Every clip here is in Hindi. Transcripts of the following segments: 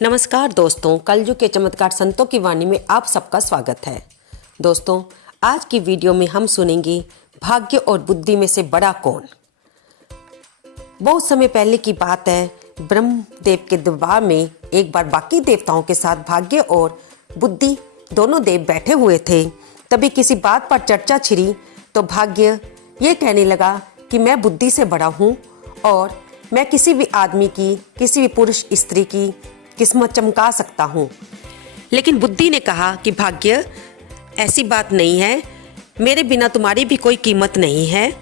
नमस्कार दोस्तों, कलयुग के चमत्कार संतों की वाणी में आप सबका स्वागत है। दोस्तों, आज की वीडियो में हम सुनेंगे भाग्य और बुद्धि में से बड़ा कौन। बहुत समय पहले की बात है, ब्रह्मदेव के दरबार में एक बार बाकी देवताओं के साथ भाग्य और बुद्धि दोनों देव बैठे हुए थे। तभी किसी बात पर चर्चा छिड़ी तो भाग्य ये कहने लगा कि मैं बुद्धि से बड़ा हूँ और मैं किसी भी आदमी की, किसी भी पुरुष स्त्री की किस्मत चमका सकता हूँ। लेकिन बुद्धि ने कहा कि भाग्य, ऐसी बात नहीं है, मेरे बिना तुम्हारी भी कोई कीमत नहीं है।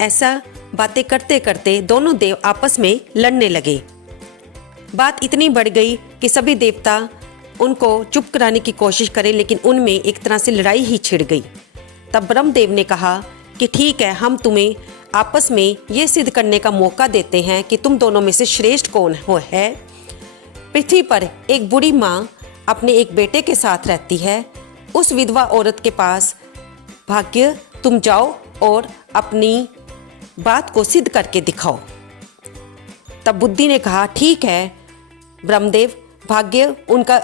ऐसा बातें करते करते दोनों देव आपस में लड़ने लगे। बात इतनी बढ़ गई कि सभी देवता उनको चुप कराने की कोशिश करें, लेकिन उनमें एक तरह से लड़ाई ही छिड़ गई। तब ब्रह्मदेव ने कहा कि ठीक है, हम तुम्हें आपस में ये सिद्ध करने का मौका देते हैं कि तुम दोनों में से श्रेष्ठ कौन है। पृथ्वी पर एक बूढ़ी माँ अपने एक बेटे के साथ रहती है। उस विधवा औरत के पास भाग्य, तुम जाओ और अपनी बात को सिद्ध करके दिखाओ। तब बुद्धि ने कहा ठीक है ब्रह्मदेव, भाग्य उनका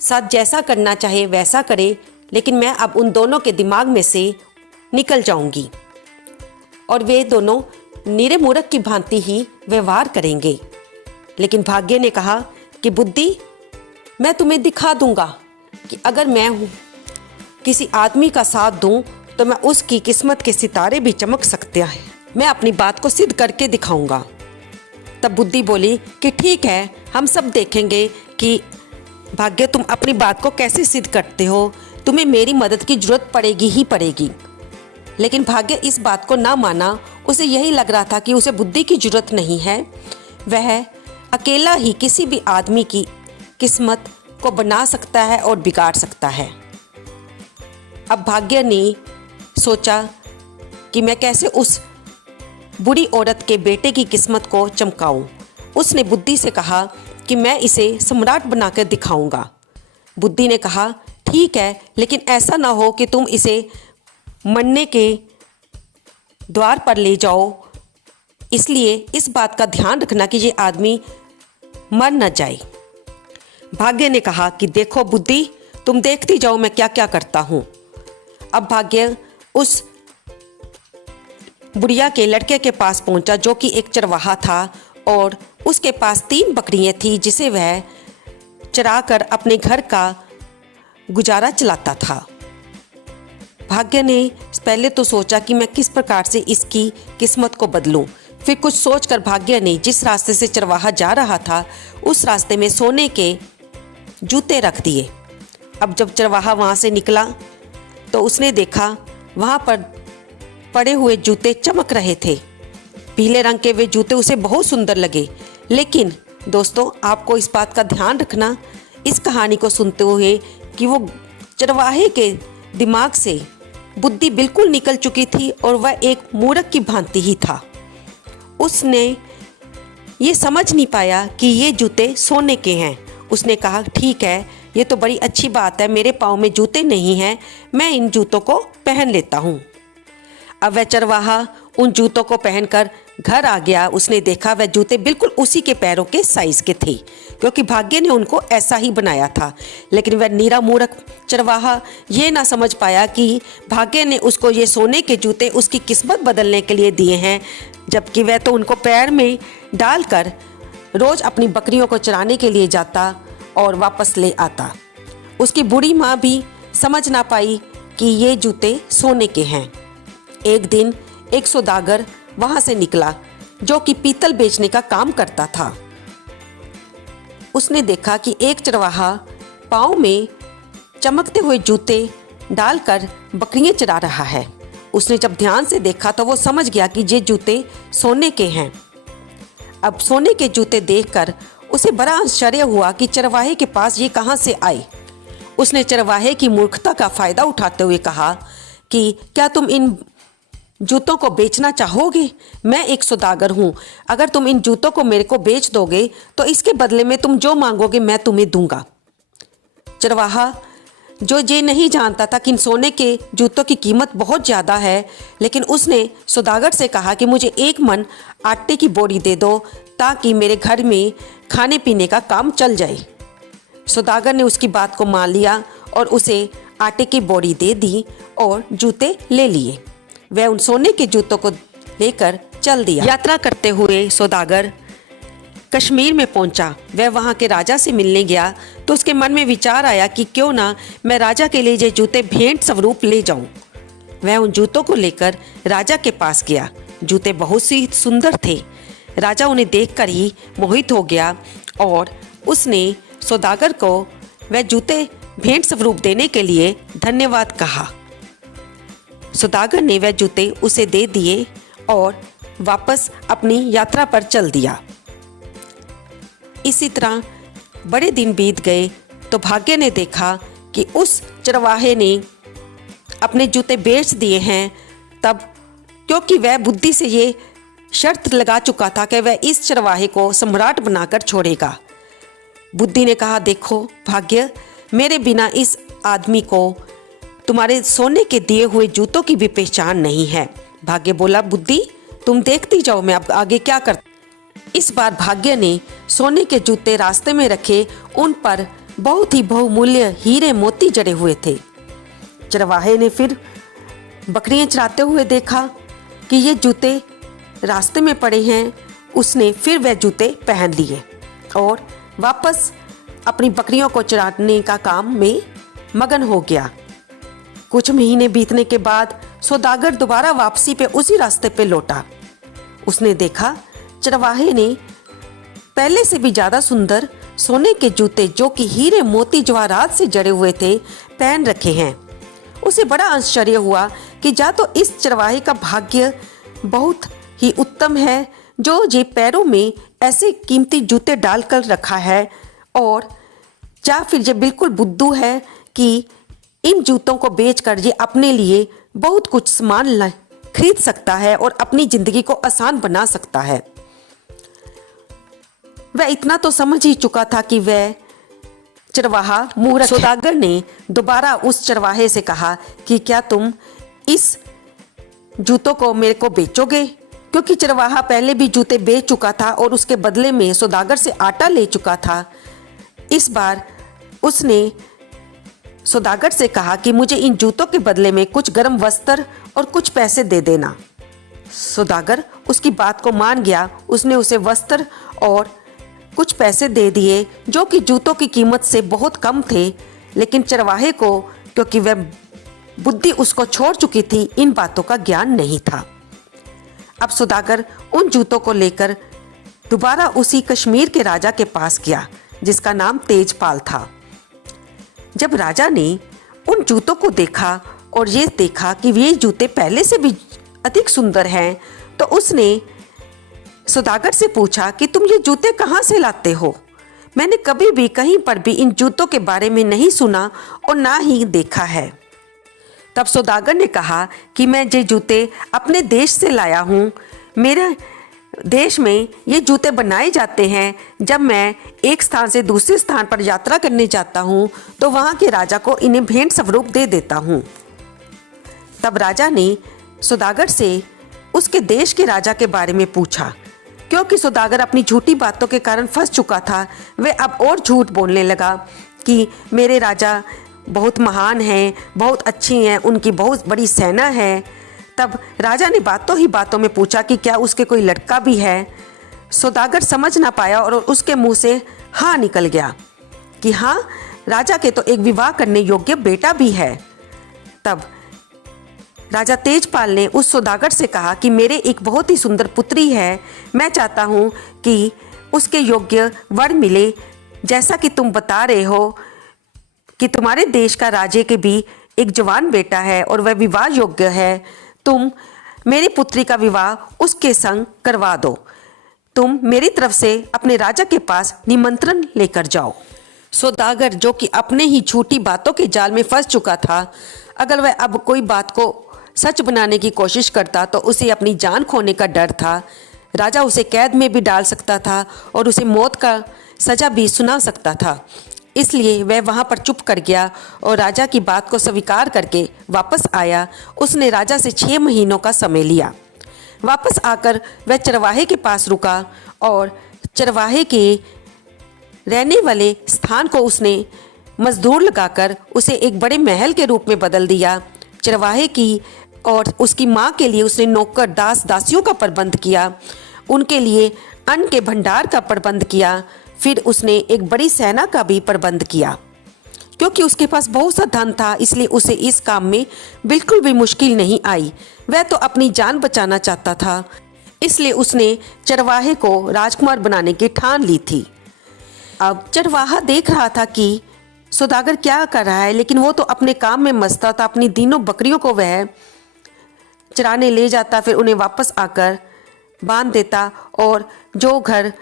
साथ जैसा करना चाहे वैसा करे, लेकिन मैं अब उन दोनों के दिमाग में से निकल जाऊंगी और वे दोनों नीरे मूर्ख की भांति ही व्यवहार करेंगे। लेकिन भाग्य ने कहा कि बुद्धि, मैं तुम्हें दिखा दूंगा कि अगर मैं किसी आदमी का साथ दूं तो मैं उसकी किस्मत के सितारे भी चमक सकते हैं। मैं अपनी बात को सिद्ध करके दिखाऊंगा। तब बुद्धि बोली कि ठीक है, हम सब देखेंगे कि भाग्य तुम अपनी बात को कैसे सिद्ध करते हो। तुम्हें मेरी मदद की जरूरत पड़ेगी ही पड़ेगी। लेकिन भाग्य इस बात को ना माना। उसे यही लग रहा था कि उसे बुद्धि की जरूरत नहीं है, वह अकेला ही किसी भी आदमी की किस्मत को बना सकता है और बिगाड़ सकता है। अब भाग्य ने सोचा कि मैं कैसे उस बूढ़ी औरत के बेटे की किस्मत को चमकाऊं। उसने बुद्धि से कहा कि मैं इसे सम्राट बनाकर दिखाऊंगा। बुद्धि ने कहा ठीक है, लेकिन ऐसा ना हो कि तुम इसे मरने के द्वार पर ले जाओ, इसलिए इस बात का ध्यान रखना कि ये आदमी मर न जाए। भाग्य ने कहा कि देखो बुद्धि, तुम देखती जाओ मैं क्या क्या करता हूँ। अब भाग्य उस बुढ़िया के लड़के के पास पहुंचा जो कि एक चरवाहा था और उसके पास 3 बकरियां थी जिसे वह चराकर अपने घर का गुजारा चलाता था। भाग्य ने पहले तो सोचा कि मैं किस प्रकार से इसकी किस्मत को बदलूं। फिर कुछ सोचकर भाग्य ने जिस रास्ते से चरवाहा जा रहा था उस रास्ते में सोने के जूते रख दिए। अब जब चरवाहा वहाँ से निकला तो उसने देखा वहाँ पर पड़े हुए जूते चमक रहे थे। पीले रंग के वे जूते उसे बहुत सुंदर लगे। लेकिन दोस्तों, आपको इस बात का ध्यान रखना इस कहानी को सुनते हुए कि वो चरवाहे के दिमाग से बुद्धि बिल्कुल निकल चुकी थी और वह एक मूर्ख की भांति ही था। उसने ये समझ नहीं पाया कि ये जूते सोने के हैं। उसने कहा ठीक है, ये तो बड़ी अच्छी बात है, मेरे पाँव में जूते नहीं हैं, मैं इन जूतों को पहन लेता हूँ। अब वह चरवाहा उन जूतों को पहनकर घर आ गया। उसने देखा वह जूते बिल्कुल उसी के पैरों के साइज के थे, क्योंकि भाग्य ने उनको ऐसा ही बनाया था। लेकिन वह नीरा मूर्ख चरवाहा ये ना समझ पाया कि भाग्य ने उसको ये सोने के जूते उसकी किस्मत बदलने के लिए दिए हैं, जबकि वह तो उनको पैर में डालकर रोज़ अपनी बकरियों को चराने के लिए जाता और वापस ले आता। उसकी बूढ़ी माँ भी समझ ना पाई कि ये जूते सोने के हैं। एक दिन एक सौदागर वहां से निकला जो कि पीतल बेचने का काम करता था। उसने देखा कि एक चरवाहा पाँव में चमकते हुए जूते डालकर बकरियां चरा रहा है। उसने जब ध्यान से देखा तो वो समझ गया कि ये जूते सोने के हैं। अब सोने के जूते देखकर उसे बड़ा आश्चर्य हुआ कि चरवाहे के पास ये कहाँ से आए। उसने चरवाहे की मूर्खता का फायदा उठाते हुए कहा कि क्या तुम इन जूतों को बेचना चाहोगे? मैं एक सौदागर हूँ। अगर तुम इन जूतों को मेरे को बेच दोगे तो इसके बदले में तुम जो मांगोगे मैं तुम्हें दूंगा। चरवाहा जो ये नहीं जानता था कि इन सोने के जूतों की कीमत बहुत ज़्यादा है, लेकिन उसने सौदागर से कहा कि मुझे 1 मन आटे की बोरी दे दो ताकि मेरे घर में खाने पीने का काम चल जाए। सौदागर ने उसकी बात को मान लिया और उसे आटे की बोरी दे दी और जूते ले लिए। वह उन सोने के जूतों को लेकर चल दिया। यात्रा करते हुए सौदागर कश्मीर में पहुंचा। वह वहां के राजा से मिलने गया तो उसके मन में विचार आया कि क्यों ना मैं राजा के लिए ये जूते भेंट स्वरूप ले जाऊं। वह उन जूतों को लेकर राजा के पास गया। जूते बहुत ही सुंदर थे। राजा उन्हें देखकर ही मोहित हो गया और उसने सौदागर को वह जूते भेंट स्वरूप देने के लिए धन्यवाद कहा। सौदागर ने वह जूते उसे दे दिए और वापस अपनी यात्रा पर चल दिया। इसी तरह बड़े दिन बीत गए तो भाग्य ने देखा कि उस चरवाहे ने अपने जूते बेच दिए हैं। तब क्योंकि वह बुद्धि से ये शर्त लगा चुका था कि वह इस चरवाहे को सम्राट बनाकर छोड़ेगा। बुद्धि ने कहा, देखो भाग्य, मेरे बिना इस आदमी को तुम्हारे सोने के दिए हुए जूतों की भी पहचान नहीं है। भाग्य बोला, बुद्धि तुम देखती जाओ मैं अब आगे क्या करता। इस बार भाग्य ने सोने के जूते रास्ते में रखे। उन पर बहुत ही बहुमूल्य हीरे मोती जड़े हुए थे। चरवाहे ने फिर बकरियां चराते हुए देखा कि ये जूते रास्ते में पड़े हैं। उसने फिर वह जूते पहन लिए और वापस अपनी बकरियों को चराने का काम में मगन हो गया। कुछ महीने बीतने के बाद सौदागर दोबारा वापसी पे उसी रास्ते पे लौटा। उसने देखा चरवाहे ने पहले से भी ज्यादा सुंदर सोने के जूते जो कि हीरे मोती जवाहरात से जड़े हुए थे पहन रखे हैं। उसे बड़ा आश्चर्य हुआ कि जा तो इस चरवाहे का भाग्य बहुत ही उत्तम है जो ये पैरों में ऐसे कीमती जूते डालकर रखा है, और या फिर ये बिल्कुल बुद्धू है कि इन जूतों को बेचकर ये अपने लिए बहुत कुछ सामान खरीद सकता है और अपनी जिंदगी को आसान बना सकता है। वह इतना तो समझ ही चुका था कि वह चरवाहा मूर्ख है। सौदागर ने दोबारा उस चरवाहे से कहा कि क्या तुम इस जूतों को मेरे को बेचोगे? क्योंकि चरवाहा पहले भी जूते बेच चुका था और उसके बदले में सौदागर से आटा ले चुका था। इस बार उसने सौदागर से कहा कि मुझे इन जूतों के बदले में कुछ गर्म वस्त्र और कुछ पैसे दे देना। सौदागर उसकी बात को मान गया। उसने उसे वस्त्र और कुछ पैसे दे दिए जो कि जूतों की कीमत से बहुत कम थे, लेकिन चरवाहे को क्योंकि वह बुद्धि उसको छोड़ चुकी थी इन बातों का ज्ञान नहीं था। अब सौदागर उन जूतों को लेकर दोबारा उसी कश्मीर के राजा के पास गया जिसका नाम तेजपाल था। जब राजा ने उन जूतों को देखा और ये देखा कि ये जूते पहले से भी अधिक सुंदर हैं, तो उसने सौदागर से पूछा कि तुम ये जूते कहाँ से लाते हो? मैंने कभी भी कहीं पर भी इन जूतों के बारे में नहीं सुना और ना ही देखा है। तब सौदागर ने कहा कि मैं ये जूते अपने देश से लाया हूँ। मेरे देश में ये जूते बनाए जाते हैं। जब मैं एक स्थान से दूसरे स्थान पर यात्रा करने जाता हूँ तो वहाँ के राजा को इन्हें भेंट स्वरूप दे देता हूँ। तब राजा ने सौदागर से उसके देश के राजा के बारे में पूछा। क्योंकि सौदागर अपनी झूठी बातों के कारण फंस चुका था, वह अब और झूठ बोलने लगा कि मेरे राजा बहुत महान हैं, बहुत अच्छी हैं, उनकी बहुत बड़ी सेना है। तब राजा ने बातों ही बातों में पूछा कि क्या उसके कोई लड़का भी है? सौदागर समझ ना पाया और उसके मुंह से हाँ निकल गया कि हाँ, राजा के तो एक विवाह करने योग्य बेटा भी है। तब राजा तेजपाल ने उस सौदागर से कहा कि मेरे एक बहुत ही सुंदर पुत्री है। मैं चाहता हूँ कि उसके योग्य वर मिले। जैसा कि तुम बता रहे हो कि तुम्हारे देश का राजे के भी एक जवान बेटा है और वह विवाह योग्य है, तुम मेरी पुत्री का विवाह उसके संग करवा दो। तुम मेरी तरफ से अपने राजा के पास निमंत्रण लेकर जाओ। सौदागर जो कि अपने ही झूठी बातों के जाल में फंस चुका था, अगर वह अब कोई बात को सच बनाने की कोशिश करता तो उसे अपनी जान खोने का डर था। राजा उसे कैद में भी डाल सकता था और उसे मौत का सजा भी सुना सकता था। इसलिए वह वहां पर चुप कर गया और राजा की बात को स्वीकार करके वापस आया। उसने राजा से 6 महीनों का समय लिया। वापस आकर वह चरवाहे के पास रुका और चरवाहे के रहने वाले स्थान को उसने मजदूर लगाकर उसे एक बड़े महल के रूप में बदल दिया। चरवाहे की और उसकी माँ के लिए उसने नौकर दास दासियों का प्रबंध किया, उनके लिए अन्न के भंडार का प्रबंध किया। फिर उसने एक बड़ी सेना का भी प्रबंध किया। क्योंकि उसके पास बहुत सा धन था, इसलिए उसे इस काम में बिल्कुल भी मुश्किल नहीं आई। वह तो अपनी जान बचाना चाहता था, इसलिए उसने चरवाहे को राजकुमार बनाने की ठान ली थी। अब चरवाहा देख रहा था कि सौदागर क्या कर रहा है, लेकिन वो तो अपने काम में मस्त था। अपनी तीनों बकरियों को वह चराने ले जाता, फिर उन्हें वापस आकर बांध देता और जो घर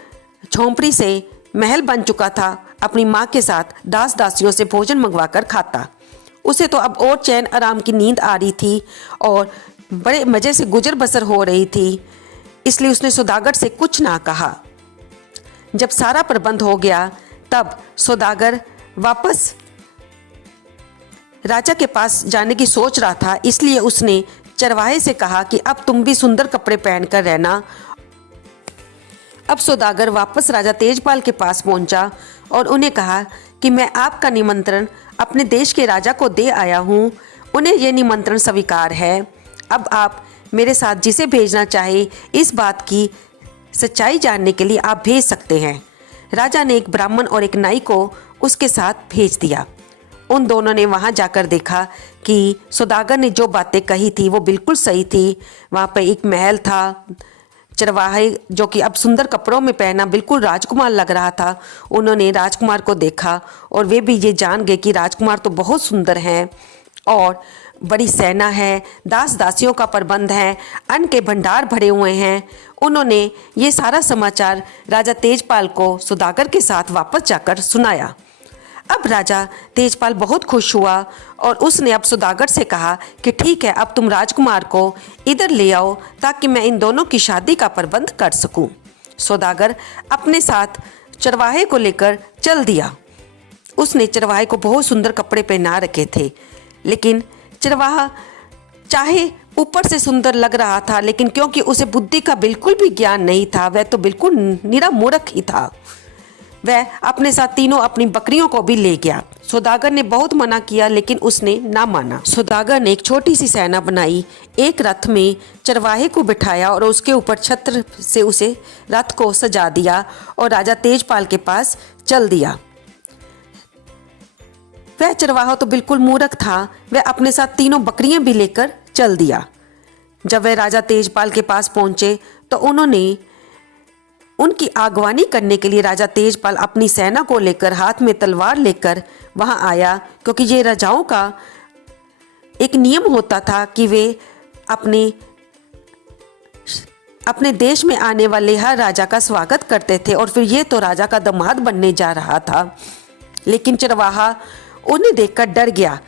झोंपड़ी से महल बन चुका था अपनी माँ के साथ दास दासियों से भोजन मंगवाकर खाता। उसे तो अब और चैन आराम की नींद आ रही थी और बड़े मज़े से गुजर बसर हो रही थी, इसलिए उसने सौदागर से कुछ ना कहा। जब सारा प्रबंध हो गया तब सौदागर वापस राजा के पास जाने की सोच रहा था, इसलिए उसने चरवाहे से कहा कि अब तुम भी सुंदर कपड़े पहनकर रहना। अब सौदागर वापस राजा तेजपाल के पास पहुंचा और उन्हें कहा कि मैं आपका निमंत्रण अपने देश के राजा को दे आया हूं, उन्हें यह निमंत्रण स्वीकार है। अब आप मेरे साथ जिसे भेजना चाहे इस बात की सच्चाई जानने के लिए आप भेज सकते हैं। राजा ने एक ब्राह्मण और एक नाई को उसके साथ भेज दिया। उन दोनों ने वहां जाकर देखा कि सौदागर ने जो बातें कही थी वो बिल्कुल सही थी। वहां पर एक महल था, चरवाहे जो कि अब सुंदर कपड़ों में पहना बिल्कुल राजकुमार लग रहा था। उन्होंने राजकुमार को देखा और वे भी ये जान गए कि राजकुमार तो बहुत सुंदर हैं और बड़ी सेना है, दास दासियों का प्रबंध है, अन्न के भंडार भरे हुए हैं। उन्होंने ये सारा समाचार राजा तेजपाल को सौदागर के साथ वापस जाकर सुनाया। अब राजा तेजपाल बहुत खुश हुआ और उसने अब सौदागर से कहा कि ठीक है, अब तुम राजकुमार को इधर ले आओ ताकि मैं इन दोनों की शादी का प्रबंध कर सकूं। सौदागर अपने साथ चरवाहे को लेकर चल दिया। उसने चरवाहे को बहुत सुंदर कपड़े पहना रखे थे, लेकिन चरवाहा चाहे ऊपर से सुंदर लग रहा था, लेकिन क्योंकि उसे बुद्धि का बिल्कुल भी ज्ञान नहीं था, वह तो बिल्कुल निरा मूर्ख ही था। वह अपने साथ तीनों अपनी बकरियों को भी ले गया। सौदागर ने बहुत मना किया, लेकिन उसने ना माना। सौदागर ने एक छोटी सी सेना बनाई, एक रथ में चरवाहे को बिठाया और उसके ऊपर छत्र से उसे रथ को सजा दिया और राजा तेजपाल के पास चल दिया। वह चरवाहा तो बिल्कुल मूर्ख था, वह अपने साथ तीनों बकरियां भी लेकर चल दिया। जब वह राजा तेजपाल के पास पहुंचे तो उन्होंने उनकी आगवानी करने के लिए राजा तेजपाल अपनी सेना को लेकर हाथ में तलवार लेकर वहां आया, क्योंकि ये राजाओं का एक नियम होता था कि वे अपने देश में आने वाले हर राजा का स्वागत करते थे और फिर ये तो राजा का दामाद बनने जा रहा था। लेकिन चरवाहा उन्हें देखकर डर गया।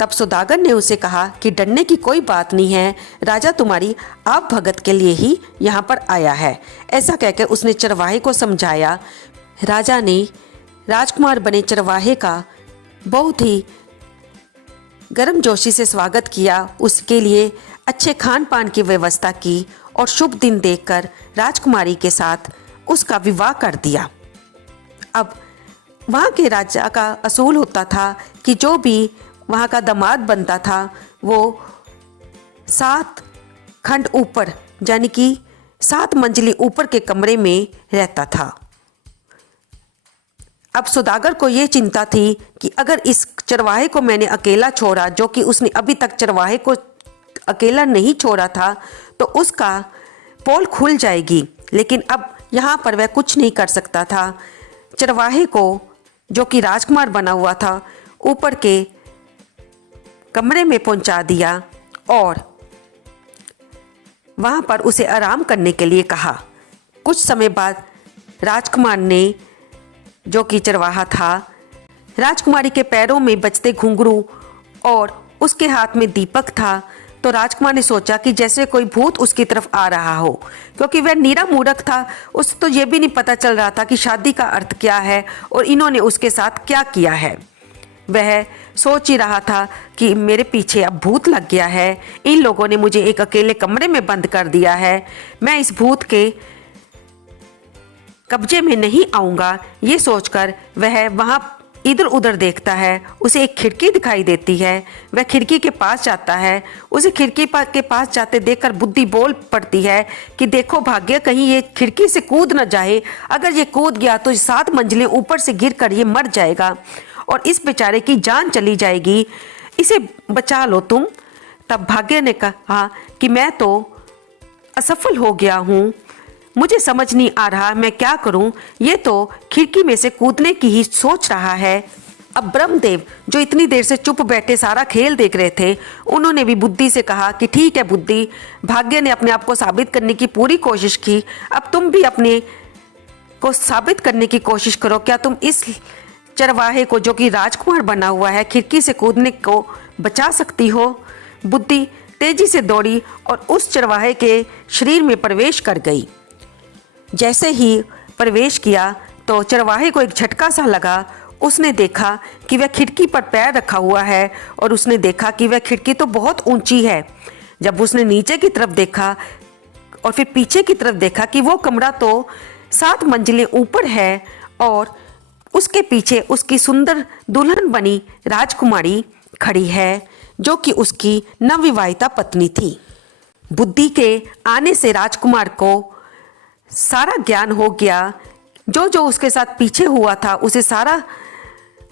तब सौदागर ने उसे कहा कि डरने की कोई बात नहीं है, राजा तुम्हारी आप भगत के लिए ही यहाँ पर आया है। ऐसा कहकर उसने चरवाहे को समझाया। राजा ने राजकुमार बने चरवाहे का बहुत ही गर्मजोशी से स्वागत किया, उसके लिए अच्छे खान पान की व्यवस्था की और शुभ दिन देखकर राजकुमारी के साथ उसका विवाह कर दिया। अब वहाँ के राजा का असूल होता था कि जो भी वहाँ का दामाद बनता था वो 7 खंड ऊपर, यानी कि 7 मंजिली ऊपर के कमरे में रहता था। अब सौदागर को ये चिंता थी कि अगर इस चरवाहे को मैंने अकेला छोड़ा, जो कि उसने अभी तक चरवाहे को अकेला नहीं छोड़ा था, तो उसका पोल खुल जाएगी। लेकिन अब यहाँ पर वह कुछ नहीं कर सकता था। चरवाहे को, जो कि राजकुमार बना हुआ था, ऊपर के कमरे में पहुंचा दिया और वहां पर उसे आराम करने के लिए कहा। कुछ समय बाद राजकुमार ने, जो कि चरवाहा था, राजकुमारी के पैरों में बजते घुंघरू और उसके हाथ में दीपक था, तो राजकुमार ने सोचा कि जैसे कोई भूत उसकी तरफ आ रहा हो, क्योंकि वह नीरा मूर्ख था। उसे तो यह भी नहीं पता चल रहा था कि शादी का अर्थ क्या है और इन्होंने उसके साथ क्या किया है। वह सोच ही रहा था कि मेरे पीछे अब भूत लग गया है, इन लोगों ने मुझे एक अकेले कमरे में बंद कर दिया है, मैं इस भूत के कब्जे में नहीं आऊंगा, ये सोचकर वह वहां इधर उधर देखता है। उसे एक खिड़की दिखाई देती है। वह खिड़की के पास जाता है। उसे खिड़की के पास जाते देखकर बुद्धि बोल पड़ती है कि देखो भाग्य, कहीं ये खिड़की से कूद न जाए। अगर ये कूद गया तो 7 मंजिलें ऊपर से गिरकर ये मर जाएगा और इस बेचारे की जान चली जाएगी। इसे बचा लो तुम। तब भाग्य ने कहा कि मैं तो असफल हो गया हूँ, मुझे समझ नहीं आ रहा मैं क्या करूं। ये तो खिड़की में से कूदने की ही सोच रहा है। अब ब्रह्मदेव, जो इतनी देर से चुप बैठे सारा खेल देख रहे थे, उन्होंने भी बुद्धि से कहा कि ठीक है बुद्धि, भाग्य ने अपने आप को साबित करने की पूरी कोशिश की, अब तुम भी अपने को साबित करने की कोशिश करो। क्या तुम इस चरवाहे को, जो कि राजकुमार बना हुआ है, खिड़की से कूदने को बचा सकती हो? बुद्धि तेजी से दौड़ी और उस चरवाहे के शरीर में प्रवेश कर गई। जैसे ही प्रवेश किया तो चरवाहे को एक झटका सा लगा। उसने देखा कि वह खिड़की पर पैर रखा हुआ है और उसने देखा कि वह खिड़की तो बहुत ऊंची है। जब उसने नीचे की तरफ देखा और फिर पीछे की तरफ देखा कि वो कमरा तो 7 मंजिलें ऊपर है और उसके पीछे उसकी सुंदर दुल्हन बनी राजकुमारी खड़ी है, जो कि उसकी नवविवाहिता पत्नी थी। बुद्धि के आने से राजकुमार को सारा ज्ञान हो गया। जो जो उसके साथ पीछे हुआ था उसे सारा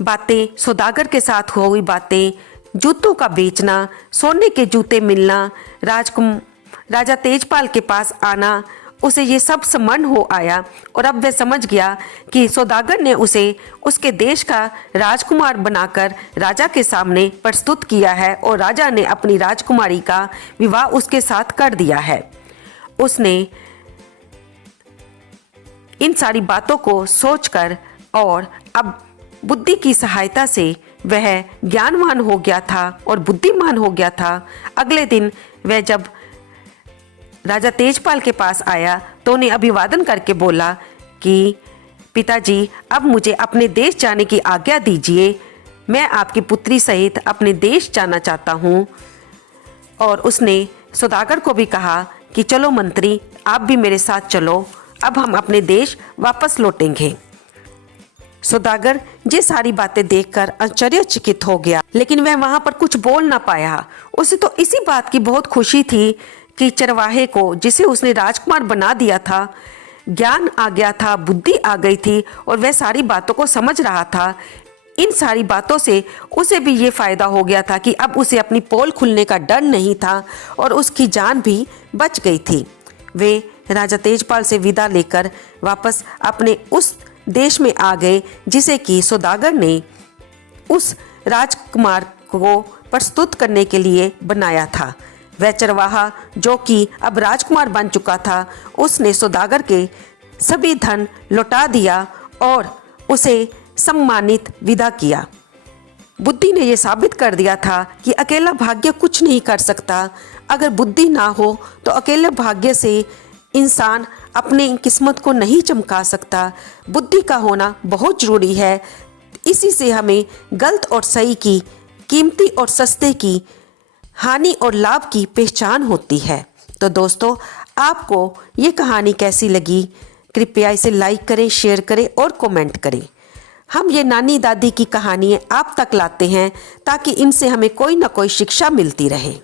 बातें, सौदागर के साथ हुई बातें, जूतों का बेचना, सोने के जूते मिलना, राजा तेजपाल के पास आना, उसे ये सब स्मरण हो आया और अब वह समझ गया कि सौदागर ने उसे उसके देश का राजकुमार बनाकर राजा के सामने प्रस्तुत किया है और राजा ने अपनी राजकुमारी का विवाह उसके साथ कर दिया है। उसने इन सारी बातों को सोचकर और अब बुद्धि की सहायता से वह ज्ञानवान हो गया था और बुद्धिमान हो गया था। अगले दिन वह जब राजा तेजपाल के पास आया तो उन्हें अभिवादन करके बोला कि पिताजी, अब मुझे अपने देश जाने की आज्ञा दीजिए। मैं आपकी पुत्री सहित अपने देश जाना चाहता हूँ। और उसने सौदागर को भी कहा कि चलो मंत्री, आप भी मेरे साथ चलो, अब हम अपने देश वापस लौटेंगे। सौदागर ये सारी बातें देखकर आश्चर्यचकित हो गया, लेकिन वह वहां पर कुछ बोल ना पाया। उसे तो इसी बात की बहुत खुशी थी कि चरवाहे को, जिसे उसने राजकुमार बना दिया था, ज्ञान आ गया था, बुद्धि आ गई थी और वह सारी बातों को समझ रहा था। इन सारी बातों से उसे भी ये फायदा हो गया था कि अब उसे अपनी पोल खुलने का डर नहीं था और उसकी जान भी बच गई थी। वे राजा तेजपाल से विदा लेकर वापस अपने उस देश में आ गए जिसे कि सौदागर ने उस राजकुमार को प्रस्तुत करने के लिए बनाया था। वह चरवाहा, जो कि अब राजकुमार बन चुका था, उसने सौदागर के सभी धन लौटा दिया और उसे सम्मानित विदा किया। बुद्धि ने यह साबित कर दिया था कि अकेला भाग्य कुछ नहीं कर सकता। अगर बुद्धि ना हो तो अकेले भाग्य से इंसान अपनी किस्मत को नहीं चमका सकता। बुद्धि का होना बहुत जरूरी है। इसी से हमें गलत और सही की, कीमती और सस्ते की, हानि और लाभ की पहचान होती है। तो दोस्तों, आपको ये कहानी कैसी लगी? कृपया इसे लाइक करें, शेयर करें और कमेंट करें। हम ये नानी दादी की कहानियाँ आप तक लाते हैं ताकि इनसे हमें कोई ना कोई शिक्षा मिलती रहे।